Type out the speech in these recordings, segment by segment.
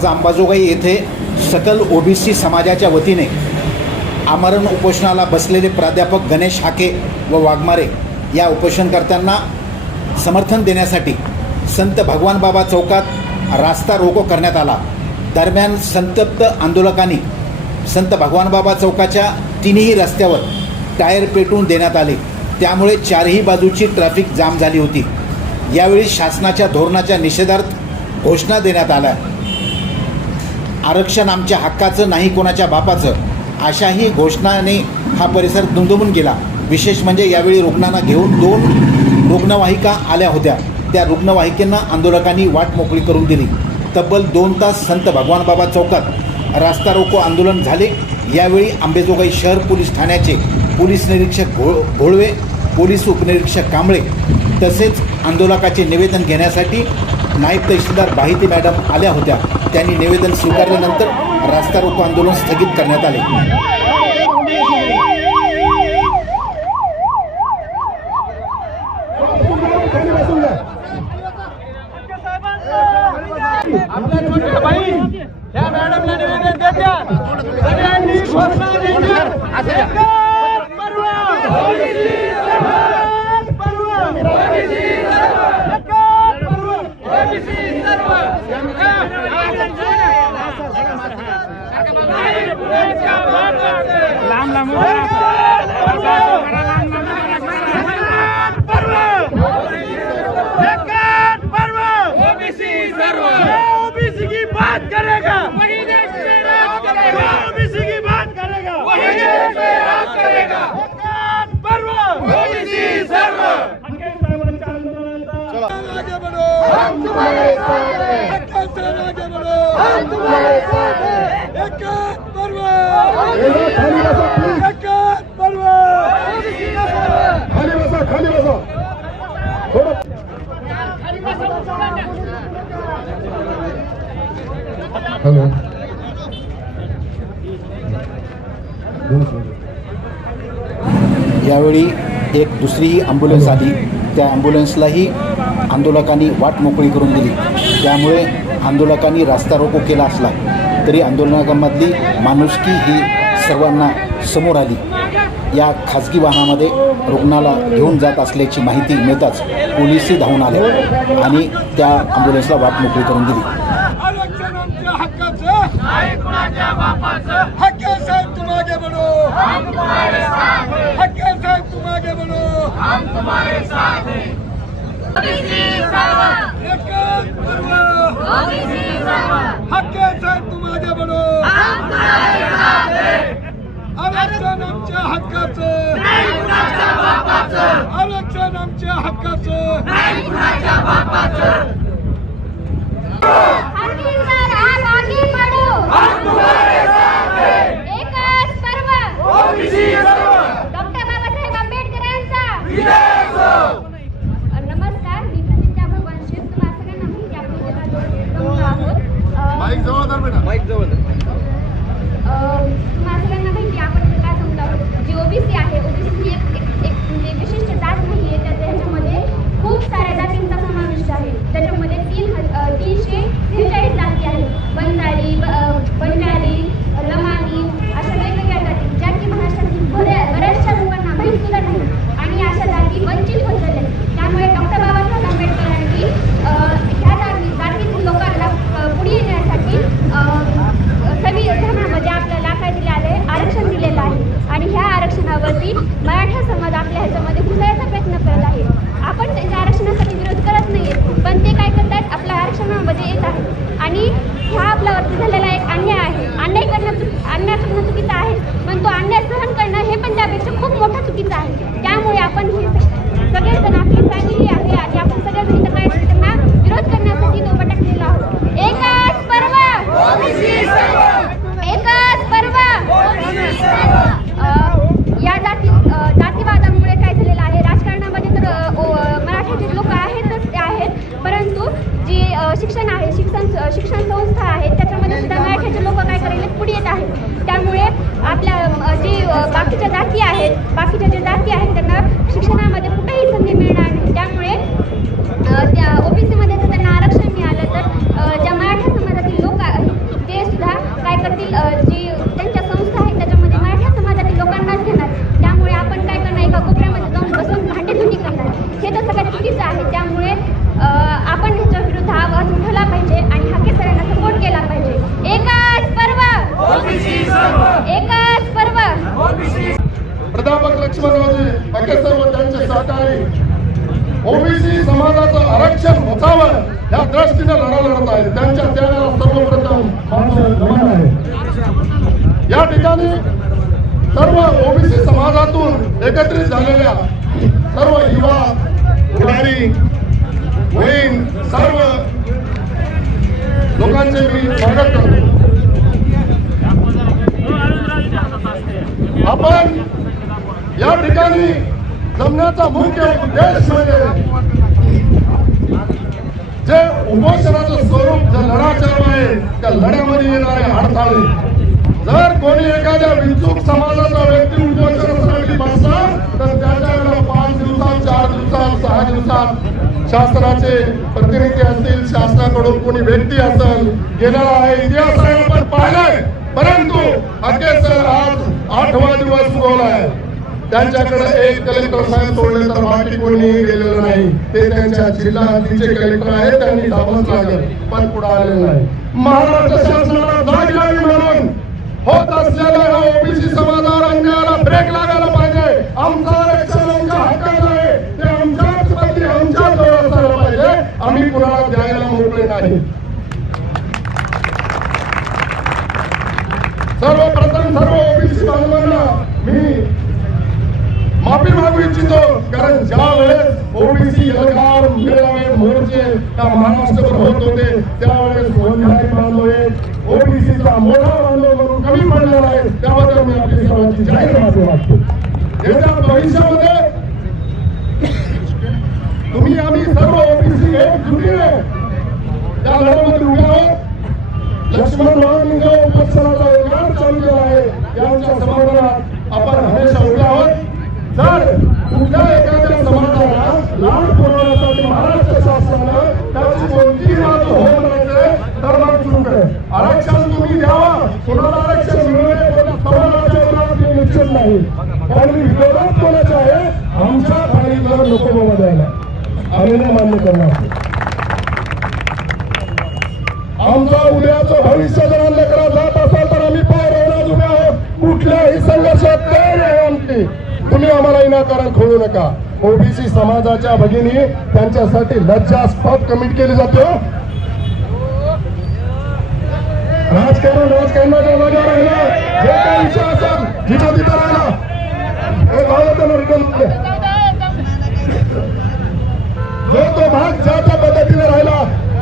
आज अंबाजोगाई येथे सकल ओबीसी समाजाच्या वतीने आमरण उपोषणाला बसलेले प्राध्यापक गणेश हाके व वाघमारे या उपोषणकर्त्यांना समर्थन देण्यासाठी संत भगवान बाबा चौकात रास्ता रोको करण्यात आला. दरम्यान संतप्त आंदोलकांनी संत भगवान बाबा चौकाच्या तिन्ही रस्त्यावर टायर पेटवून देण्यात आले. त्यामुळे चारही बाजूची ट्रॅफिक जाम झाली होती. यावेळी शासनाच्या धोरणाच्या निषेधार्थ घोषणा देण्यात आल्या. आरक्षण आमच्या हक्काचं नाही कोणाच्या बापाचं. अशाही घोषणाने हा परिसर दुमदुमून गेला. विशेष म्हणजे यावेळी रुग्णांना घेऊन दोन रुग्णवाहिका आल्या होत्या. त्या रुग्णवाहिकेंना आंदोलकांनी वाट मोकळी करून दिली. तब्बल दोन तास संत भगवान बाबा चौकात रास्ता रोको आंदोलन झाले. यावेळी आंबेजोगाई शहर पोलीस ठाण्याचे पोलीस निरीक्षक घोळ घोळवे पोलीस उपनिरीक्षक कांबळे तसेच आंदोलकाचे निवेदन घेण्यासाठी नायब तहसीलदार बाहिती मॅडम आल्या होत्या. त्यांनी निवेदन स्वीकारल्यानंतर रास्ता रोको आंदोलन स्थगित करण्यात आले. त्या मॅडमला निवेदन देत्या. सगळ्यांनी घोषणा देत्या एकच पर्व! एकच पर्व! एकच पर्व! लांब लांब पर्व एकच पर्व ओबीसी सर्व ओबीसी की बात करेगा वही देश में राज करेगा ओबीसी की बात करेगा वही देश में राज करेगा एकच पर्व ओबीसी सर्व आगे बढ़ो हम तुम्हारे साथ हैं हम तुम्हारे साथ हैं पर्व खाली बसा खाली बसा यावेळी एक दुसरी ॲम्ब्युलन्स आली. त्या ॲम्ब्युलन्सलाही आंदोलकांनी वाट मोकळी करून दिली. त्यामुळे आंदोलकांनी रास्ता रोको केला असला तरी आंदोलकांमधली माणुसकी ही सर्वांना समोर आली. या खाजगी वाहनामध्ये रुग्णाला घेऊन जात असल्याची माहिती मिळताच पोलिसही धावून आले आणि त्या ॲम्ब्युलन्सला वाट मोकळी करून दिली. साथ आरक्षण आमच्या हक्काचं. आरक्षण आमच्या हक्काचं. नाही कुणाच्या बापाचं हकीकत आप आगे बढ़ो हम तुम्हारे साथ हैं एकच पर्व ओबीसी सर्व डॉक्टर बाबासाहेब आंबेडकरांचा विजय नमस्कार मी प्रतिज्ञा भगवान शिव तुम्हाला सगळ्यांना माहिती आहे आपण इथे आज जमलो आहोत अ, माईक जवळ तुम्हाला सगळ्यांना माहिती आपण इथे का जमलो आहोत जी ओबीसी आहे ओबीसी ही एक एक एक म्हणजे विशिष्ट जात नाही आहे तर त्याच्यामध्ये खूप साऱ्या जातींचा समावेश आहे. त्याच्यामध्ये तीन हज- अ, तीनशे सेहेचाळीस जाती आहेत बंजारी ब- अ, बंजारी अ, लमानी अशा वेगवेगळ्या जाती ज्या की महाराष्ट्रातील बऱ्या बऱ्याचशा लोकांना माहीत सुद्धा नाही आणि अशा जाती वंचित होत चालल्या आहेत. त्यामुळे डॉक्टर बाबासाहेब आंबेडकरांनी अ, ह्या जाती जातीतील लोकांना अ, पुढे येण्यासाठी अ, संविधानामध्ये आपल्याला काय दिले आले आरक्षण दिलेलं आहे आणि ह्या आरक्षणावरती मराठा समाज आपल्या ह्याच्यामध्ये घुसायचा प्रयत्न करत आहे आपण त्यांच्या आरक्षणासाठी विरोध करत नाही पण ते काय करतात आपल्या आरक्षणामध्ये येत आहेत आणि हा आपल्यावरती झालेला एक अन्याय आहे. अन्याय करणं चुक अन्याय करणं चुकीचं आहे. पण तो अन्याय सहन करणं हे पण त्यापेक्षा खूप मोठं चुकीचं आहे. त्यामुळे आपण हे स- सगळेजण आपली फॅमिली आहे आणि आपण सगळेजण इथं काय त्यांना विरोध करण्यासाठी तो भटकलेला आहोत एकच पर्व एकच पर्व अ, या जाती अ, जातीवादामुळे काय झालेलं आहे राजकारणामध्ये तर अ, ओ- मराठ्याचे लोक आहेतच ते आहेत परंतु जी अ, शिक्षण आहे शिक्षण शिक्षण संस्था आहेत त्याच्यामध्ये सुद्धा मराठ्याचे लोक काय करायला पुढे येत आहेत त्यामुळे आपल्या जी बाकीच्या जाती आहेत बाकीच्या ज्या जाती आहेत त्यांना शिक्षणामध्ये कुठेही संधी मिळणार नाही त्यामुळे अ, त्या ओबीसीमध्ये जर त्यांना आरक्षण मिळालं तर अ, ज्या मराठा समाजातील लोक आरक्षण बचावं या दृष्टीने लढा लढत आहे त्यांच्या त्यागाला सर्वप्रथम माझं नमन आहे या ठिकाणी सर्व ओबीसी समाजातून एकत्रित झालेल्या सर्व युवा पुढारी बहीण सर्व लोकांचे मी स्वागत करतो आपण या ठिकाणी जमण्याचा मुख्य उद्देश म्हणजे जे उपोषणाचं स्वरूप जे लढा चालू आहे त्या लढ्यामध्ये येणारे अडथळे जर कोणी एखाद्या विचूक समाजाचा व्यक्ती उपोषणासाठी बसला तर त्याच्याकडे पाच दिवसात चार दिवसात सहा दिवसात शासनाचे प्रतिनिधी असतील शासनाकडून कोणी व्यक्ती असेल गेलेला आहे इतिहास आहे आपण पाहिलाय. परंतु अखेर सर आज आठवा दिवस उगवलाय त्यांच्याकडे एक कलेक्टर साहेब सोडले तर बाकी कोणीही गेलेलं नाही. ते त्यांच्या जिल्हा हद्दीचे कलेक्टर आहेत त्यांनी जावंच लागेल पण पुढे आलेलं नाही. महाराष्ट्र शासनाला जाग यावी म्हणून किती ओबीसी एल्गार मेळावे मोर्चे त्या महाराष्ट्रभर होत होते. त्यावेळेस वनहारी बांधव एक ओबीसीचा मोठा बांधव म्हणून कमी पडलेला आहे. त्याबद्दल मी आपली सर्वांची जाहीर माफी मागतो. येत्या भविष्यामध्ये तुम्ही आम्ही सर्व ओबीसी एक जुटीने त्या लढ्यामध्ये उभे आहोत. लक्ष्मण रावांनी जो उपोषणाचा वेगार चालू केला आहे यांच्या समाधानात आपण हमेशा उभे आहोत जर कुठल्या एखाद्या समाजाला लाभ पुरवण्यासाठी महाराष्ट्र शासनानं त्याची कोणतीही बाजू होत नाही तर मग चूक आहे आरक्षण तुम्ही द्यावा कोणाला आरक्षण मिळवणे कोणा समाजाच्या विरोधात मी निश्चित नाही कारण मी विरोधात कोणाचे आहे आमच्या खालीवर नको बाबा द्यायला आम्ही मान्य करणार आमचा उद्याचं भविष्य जर अंधकारात जात असाल तर आम्ही पाय राहणार उभे आहोत. कुठल्याही संघर्षात तयार आहे आमची. तुम्ही आम्हाला विनाकारण खोळू नका. ओबीसी समाजाच्या भगिनी त्यांच्यासाठी लज्जास्पद कमिट केली जाते. राजकारण राजकारणाच्या जागा राहिला जे काही विषय असेल जिथं तिथं राहिला हे लावलं त्यांना रिटर्न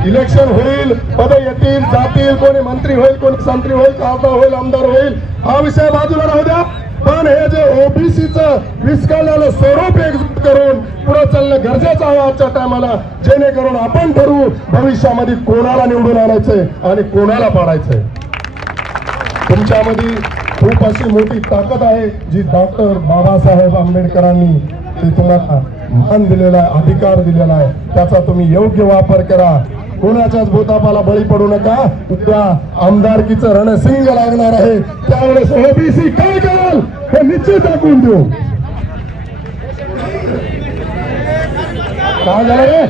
इलेक्शन होईल पद येतील जातील कोणी मंत्री होईल कोणी संत्री होईल खासदार होईल आमदार होईल. हा विषय बाजूला राहू द्या. पण हे जे ओबीसीचं विस्कळलेलं स्वरूप एकजूट करून पुढे चालणं गरजेचं आहे आजच्या टायमाला जेणेकरून आपण ठरवू भविष्यामध्ये कोणाला निवडून आणायचंय आणि कोणाला पाडायचंय. तुमच्यामध्ये खूप अशी मोठी ताकद आहे जी डॉक्टर बाबासाहेब आंबेडकरांनी ते तुम्हाला मान दिलेला आहे अधिकार दिलेला आहे. त्याचा तुम्ही योग्य वापर करा. कोणाच्याच भूतापाला बळी पडू नका. उद्या आमदारकीचं रणसिंग लागणार आहे. त्यावेळेस ओबीसी काय कराल हे निश्चित दाखवून देऊ. काय झालं रे?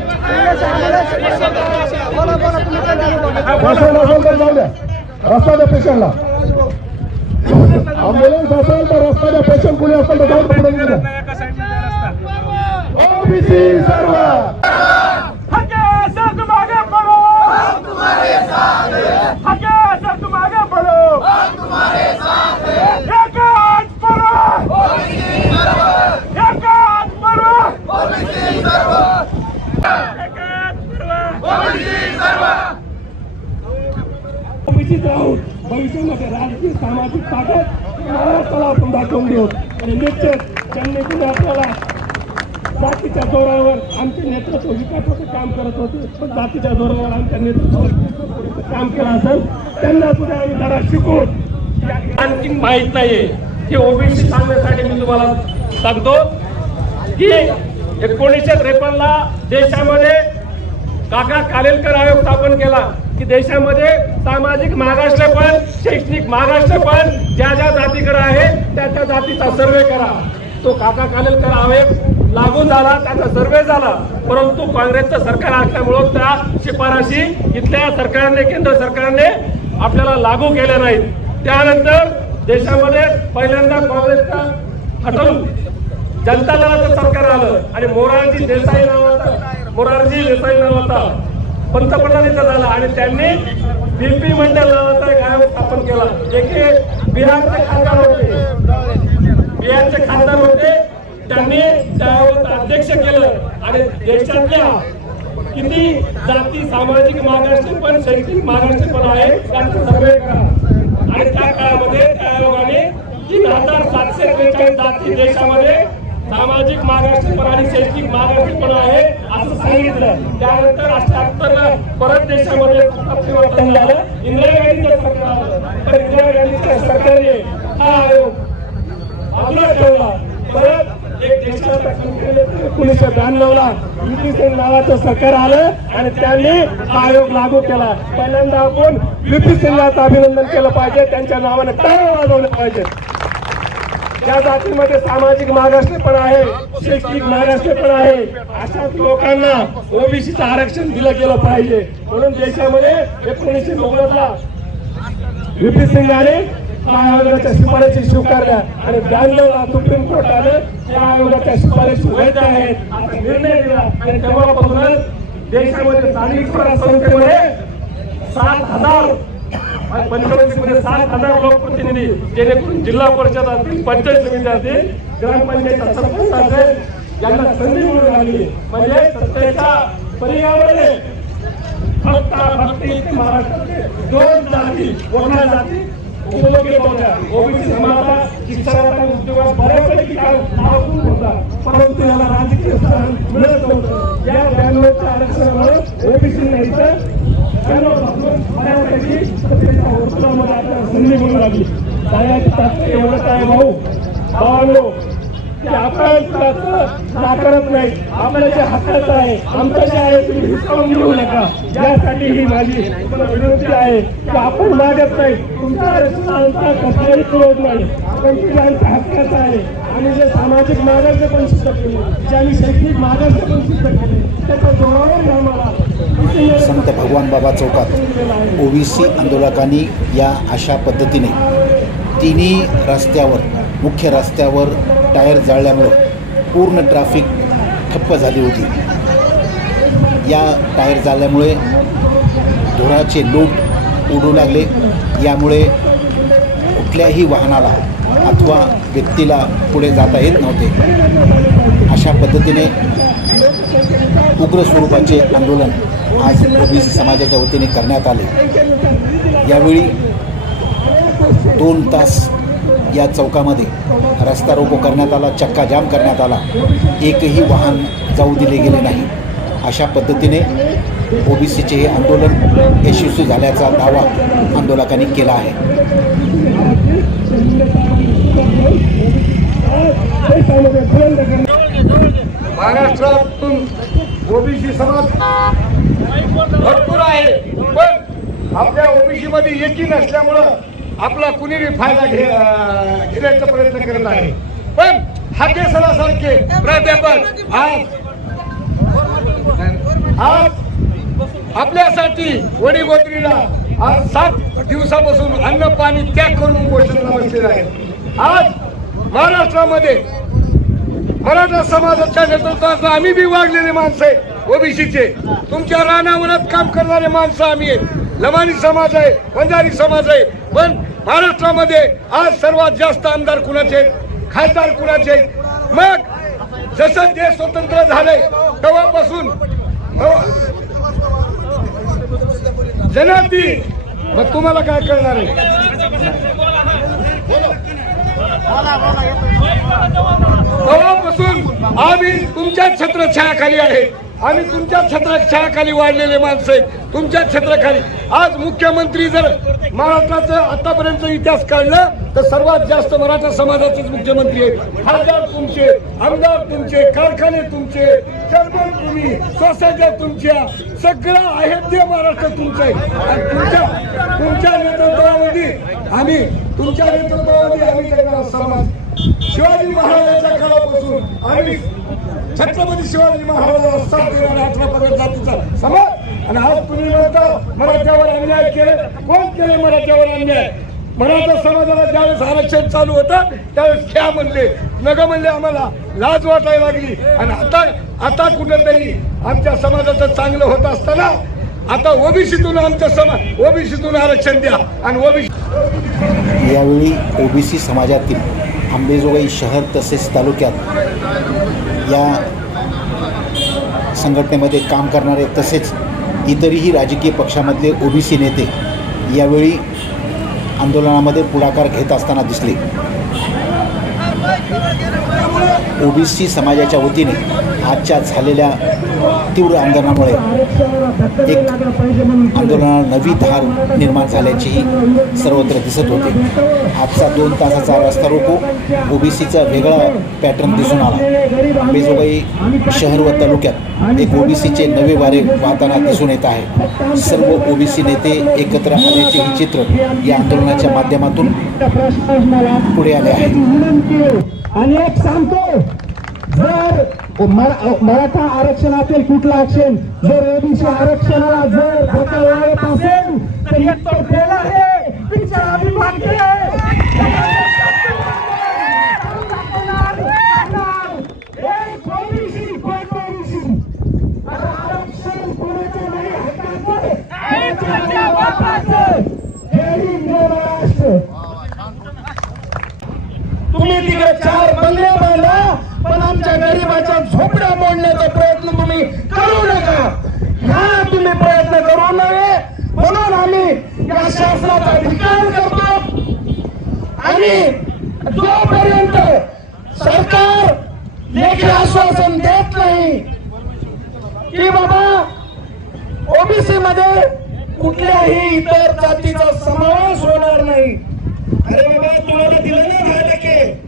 पेशंट असेल तर जाऊ द्या. रस्ता द्या पेशंटला. ॲम्ब्युलन्स असेल तर रस्ता द्या. पेशंट कुणी असेल तर जाऊन ओबीसी सर्व हके सर तुम आगे बढ़ो हम तुम्हारे साथ हैं हके सर तुम आगे बढ़ो हम तुम्हारे साथ हैं एक हाथ बढ़ो एक हाथ बढ़ो एक हाथ ओबीसीच राहून भविष्यामध्ये राजकीय सामाजिक ताकद महाराष्ट्राला आपण दाखवून देऊ आणि निश्चित त्यांनी कुठे आपल्याला जातीच्या जोरावर आमचे नेतृत्व विकासाचं काम करत होते. पण जातीच्या जोरावर आमच्या नेतृत्वावर काम केलं असेल. त्यांना सुद्धा आम्ही जरा शिकवून आणखी माहीत नाहीये. की ओबीसी सांगण्यासाठी मी तुम्हाला सांगतो की एकोणीसशे त्रेपन्नला देशामध्ये काका कालेलकर आयोग स्थापन केला. की देशामध्ये सामाजिक मागासले पण शैक्षणिक मागासले पण ज्या ज्या जातीकडे आहे त्या त्या जातीचा सर्वे करा. तो काका कालेलकर आयोग लागू झाला त्याचा सर्वे झाला. परंतु काँग्रेसचं सरकार असल्यामुळं त्या शिफारशी इथल्या सरकारने केंद्र सरकारने आपल्याला लागू केल्या नाहीत. त्यानंतर देशामध्ये पहिल्यांदा काँग्रेसचा हटवून जनता दलाचं सरकार आलं आणि मोरारजी देसाई नावाचा मोरारजी देसाई नावाचा पंतप्रधान इथं झाला आणि त्यांनी बीपी मंडळ नावाचा एक आयोग स्थापन केला. जे की बिहारचे खासदार होते. बिहारचे खासदार होते. त्यांनी त्या अध्यक्ष केलं. आणि देशातल्या किती जाती सामाजिक मागाशी पण शैक्षणिक मागाशी पण आहे त्याचा सर्वे करा. आणि त्या काळामध्ये त्या आयोगाने तीन हजार सातशे त्रेचाळीस जाती देशामध्ये सामाजिक मागासलेपण आणि शैक्षणिक मागासलेपण आहे असं सांगितलं. त्यानंतर अठ्याहत्तर परत देशामध्ये परिवर्तन झालं. इंदिरा गांधीचं सरकार आलं. तर इंदिरा गांधीच्या सरकारने हा आयोग बाजूला ठेवला. परत एक देशाचा एकोणीसशे ब्याण्णवला युपी सिंग नावाचं सरकार आलं आणि त्यांनी हा आयोग लागू केला. पहिल्यांदा आपण युपी सिंगचं अभिनंदन केलं पाहिजे त्यांच्या नावाने टाळ्या वाजवलं पाहिजे ज्या जातीमध्ये सामाजिक मागासलेपण आहे शैक्षणिक मागासलेपण आहे अशाच लोकांना ओबीसीचं आरक्षण दिलं गेलं पाहिजे. म्हणून देशामध्ये एकोणीसशे नव्वदला व्ही सिंगाने या आयोगाच्या शिफारशी स्वीकारल्या. आणि ब्याण्णवला सुप्रीम कोर्टाने या आयोगाच्या शिफारशी वैध आहेत. असा निर्णय दिला. आणि तेव्हापासूनच देशामध्ये स्थानिक स्वराज्य संस्थेमध्ये सात हजार पंचवीसमध्ये सात हजार लोकप्रतिनिधी जेणेकरून जिल्हा परिषद असतील पंचायत समिती असतील ग्रामपंचायत सरपंच असेल यांना संधी मिळून आली म्हणजे सत्तेच्या पर्यायामध्ये फक्त फक्त इथे महाराष्ट्रातले दोन जाती वगळ्या जाती उपयोगी होत्या. ओबीसी समाजाला शिक्षणात उद्योगात बऱ्यापैकी काळ नावाजून होता. परंतु याला राजकीय स्थान मिळत नव्हतं. या ब्याण्णवच्या आरक्षणामुळे ओबीसी नाही तर संधी लागली भाऊ की आपण नाकारत नाही आपल्या जे हक्काचं आहे आमचं जे आहे तुम्ही हिसकावून घेऊ नका यासाठी ही माझी विनंती आहे की आपण मागत नाही तुमचा कसलाही विरोध नाही पण तुझ्या आहे आणि जे सामाजिक मागाचे पण सिद्ध केले जे आम्ही शैक्षणिक मागाचे पण सिद्ध केले त्याच्या जोरावर आम्हाला भगवान बाबा चौकात ओबीसी आंदोलकांनी या अशा पद्धतीने तिन्ही रस्त्यावर मुख्य रस्त्यावर टायर जाळल्यामुळं पूर्ण ट्रॅफिक ठप्प झाली होती. या टायर जाळल्यामुळे धुराचे लोट उडू लागले. यामुळे कुठल्याही वाहनाला अथवा व्यक्तीला पुढे जाता येत नव्हते. अशा पद्धतीने उग्र स्वरूपाचे आंदोलन आज ओबीसी समाजाच्या वतीने करण्यात आले. यावेळी दोन तास या चौकामध्ये रस्ता रोको करण्यात आला चक्काजाम करण्यात आला. एकही वाहन जाऊ दिले गेले नाही. अशा पद्धतीने ओबीसीचे हे आंदोलन यशस्वी झाल्याचा दावा आंदोलकांनी केला आहे. महाराष्ट्रातून ओबीसी समाज भरपूर आहे. पण आपल्या ओबीसी मध्ये एकी नसल्यामुळं आपला कुणीही फायदा घे घेण्याचा प्रयत्न करत आहे. पण हाके सरासारखे प्राध्यापक आज आज आपल्यासाठी वडीगोत्रीला आज सात दिवसापासून अन्न पाणी त्याग करून उपोषणाला बसलेलं आहे. आज महाराष्ट्रामध्ये मराठा समाजाच्या नेतृत्वाचं आम्ही बी वाढलेले माणसं आहे. ओबीसीचे. तुमच्या रानावनात काम करणारे माणसं आम्ही आहे लमानी समाज आहे बंजारी समाज आहे पण महाराष्ट्रामध्ये आज सर्वात जास्त आमदार कुणाचे आहेत? खासदार कुणाचे आहेत? मग जसं देश स्वतंत्र झालंय तेव्हापासून तेव्हा- जनाती. मग तुम्हाला काय करणार आहे? तेव्हापासून आम्ही तुमच्या छत्रछायाखाली आहे. आम्ही तुमच्या छत्राखाली वाढलेले माणसं आहेत. तुमच्या छत्राखाली. आज मुख्यमंत्री जर महाराष्ट्राचं आतापर्यंत इतिहास काढला तर सर्वात जास्त मराठा समाजाचेच मुख्यमंत्री आहेत. खासदार तुमचे आमदार तुमचे कारखाने तुमचे चर्मन तुम्ही सोसायट्या तुमच्या सगळं आहे ते महाराष्ट्र तुमचं आहे. आणि तुमच्या तुमच्या नेतृत्वामध्ये आम्ही तुमच्या नेतृत्वामध्ये आम्ही करणार समाज. शिवाजी महाराजांच्या काळापासून आम्ही छत्रपती शिवाजी महाराजांना साथ देणारा अठरा जातीचा समाज. आणि आज तुम्ही म्हणता मराठ्यावर अन्याय केले. कोण केले मराठ्यावर अन्याय? मराठा समाजाला ज्यावेळेस आरक्षण चालू होतं त्यावेळेस घ्या म्हणले. नग म्हणले आम्हाला लाज वाटायला लागली. आणि आता आता कुठेतरी आमच्या समाजाचं चांगलं होत असताना आता ओबीसीतून आमच्या समाज ओबीसीतून आरक्षण द्या. आणि ओबीसी यावेळी ओबीसी समाजातील आंबेजोगाई शहर तसेच तालुक्यात या संघटनेमध्ये काम करणारे तसेच इतरही राजकीय पक्षामधले ओबीसी नेते यावेळी आंदोलनामध्ये पुढाकार घेत असताना दिसले. ओबीसी समाजाच्या वतीने आजच्या झालेल्या तीव्र आंदोलनामुळे एक आंदोलनाला नवी धार निर्माण झाल्याचीही सर्वत्र दिसत होते. आजचा दोन तासाचा रस्ता रोको ओबीसीचा वेगळा पॅटर्न दिसून आला. बेजोगाई शहर व तालुक्यात एक ओबीसीचे नवे वारे वाहताना दिसून येत आहे. सर्व ओबीसी नेते एकत्र आल्याचे हे चित्र या आंदोलनाच्या माध्यमातून पुढे आले आहे. आणि एक सांगतो जर मराठा आरक्षण असेल कुठला आक्षेप जर ओबीसी आरक्षणाला जर धक्का लागत असेल तर एक आहे. तिचा अभिमान तुम्ही तिकडे चार बंगले बांधा. आमच्या गरिबाच्या झोपड्या मोडण्याचा प्रयत्न तुम्ही करू नका. हा तुम्ही प्रयत्न करू नये. म्हणून आम्ही या शासनाचा ठिकाण करतो. आणि जोपर्यंत सरकार लेखी आश्वासन देत नाही की बाबा ओबीसी मध्ये कुठल्याही इतर जातीचा समावेश होणार नाही. अरे बाबा तुम्हाला दिलं नाही दहा टक्के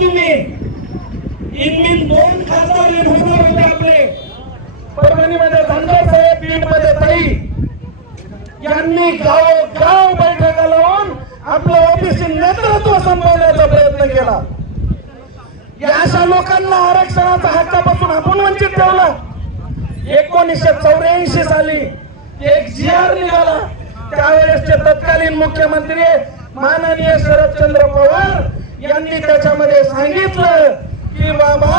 तुम्ही? इनमिन दोन खासदार निवडून होते आपले. परभणीमध्ये धनगर साहेब बीडमध्ये ताई. यांनी गाव गाव बैठका लावून आपलं ओबीसी नेतृत्व संपवण्याचा प्रयत्न केला. या अशा लोकांना आरक्षणाचा हक्कापासून आपण वंचित ठेवला. एकोणीसशे चौऱ्याऐंशी साली एक जी आर निघाला. त्यावेळेसचे तत्कालीन मुख्यमंत्री माननीय शरदचंद्र पवार यांनी त्याच्यामध्ये सांगितलं. की बाबा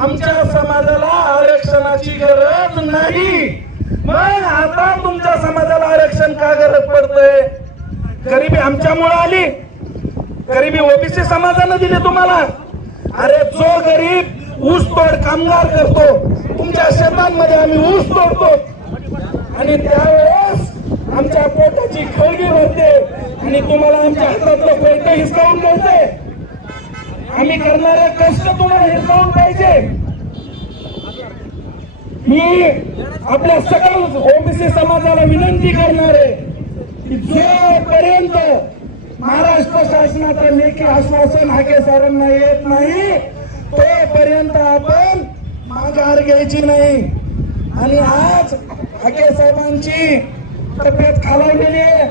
आमच्या समाजाला आरक्षणाची गरज नाही. मग आता तुमच्या समाजाला आरक्षण का गरज पडतंय? गरिबी आमच्यामुळे आली. गरिबी ओबीसी समाजानं दिली तुम्हाला. अरे जो गरीब ऊस तोड कामगार करतो तुमच्या शेतांमध्ये आम्ही ऊस तोडतो. आणि त्यावेळेस आमच्या पोटाची खळगी भरते आणि तुम्हाला आमच्या हातातलं पैसे हिसकावून घ्यायचंय. आम्ही करणारे कष्ट तुम्हाला हिसकावून पाहिजे. मी आपल्या सकल ओबीसी समाजाला विनंती करणार आहे की जोपर्यंत महाराष्ट्र शासनाचं लेखी आश्वासन हाके सरांना येत नाही तोपर्यंत आपण माघार घ्यायची नाही. आणि आज हाके साहेबांची तब्येत खालावलेली आहे.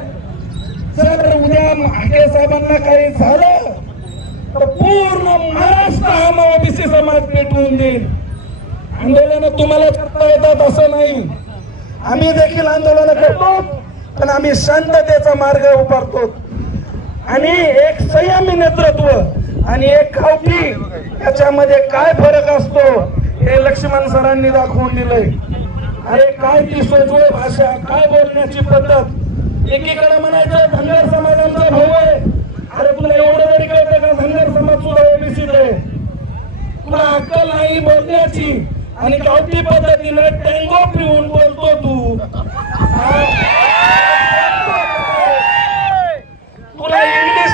जर उद्या हाके साहेबांना काही झालं तर पूर्ण महाराष्ट्र हा ओबीसी समाज पेटवून देईल. आंदोलन तुम्हाला करता येतात असं नाही. आम्ही देखील आंदोलन करतो पण आम्ही शांततेचा मार्ग उभारतो. आणि एक संयमी नेतृत्व आणि एक खावटी याच्यामध्ये काय फरक असतो हे लक्ष्मण सरांनी दाखवून दिलंय. अरे काय ती सोजवळ भाषा काय बोलण्याची पद्धत? एकीकडे म्हणायचं धनगर समाजांचा भाऊ आहे. अरे पुन्हा एवढं जरी कळतं का धनगर समाज सुद्धा ओबीसीत आहे तुला अक्कल नाही बोलण्याची. आणि गावठी पद्धतीने टँगो पिऊन बोलतो तू. तुला इंग्लिश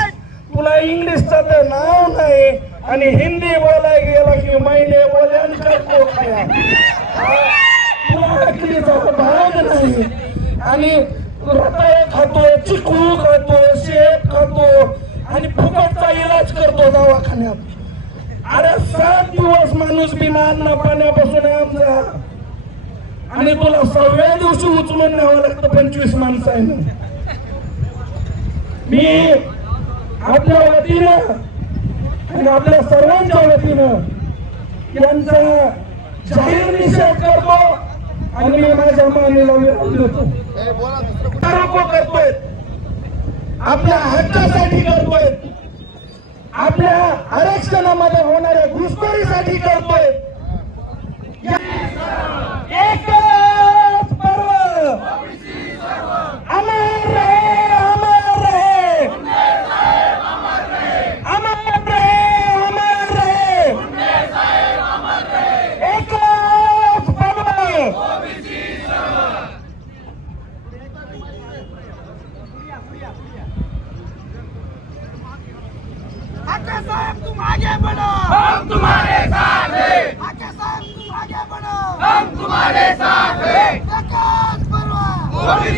तुला इंग्लिशचं तर नाव नाही. आणि हिंदी बोलाय गेला की महिने बोले करतो तुला भाग नाही. आणि रताळे खातो चिकू खातो शेप खातो आणि फुकटचा इलाज करतो दवाखान्यात. अरे सात दिवस माणूस बिना अन्न पाण्यापासून आमचा. आणि तुला सहाव्या दिवशी उचलून न्यावं लागतं पंचवीस माणसानं. मी आपल्या वतीनं आणि आपल्या सर्वांच्या वतीनं यांचा जाहीर निषेध करतो आणि मी माझ्या मानेला विरोध देतो आपल्या हक्कासाठी करतोय. आपल्या आरक्षणामध्ये होणाऱ्या घुसखोरीसाठी करतोय. Bye.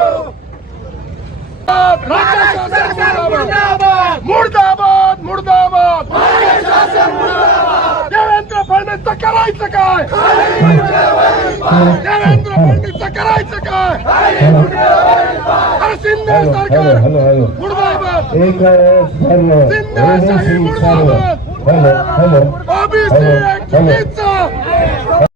मुर्दाबाद! मुर्दाबाद! देवेंद्र फडणवीसचं करायचं काय? देवेंद्र फडणवीसचं करायचं काय? शिंदे सरकार! मुर्दाबाद! शिंदे ओबीसी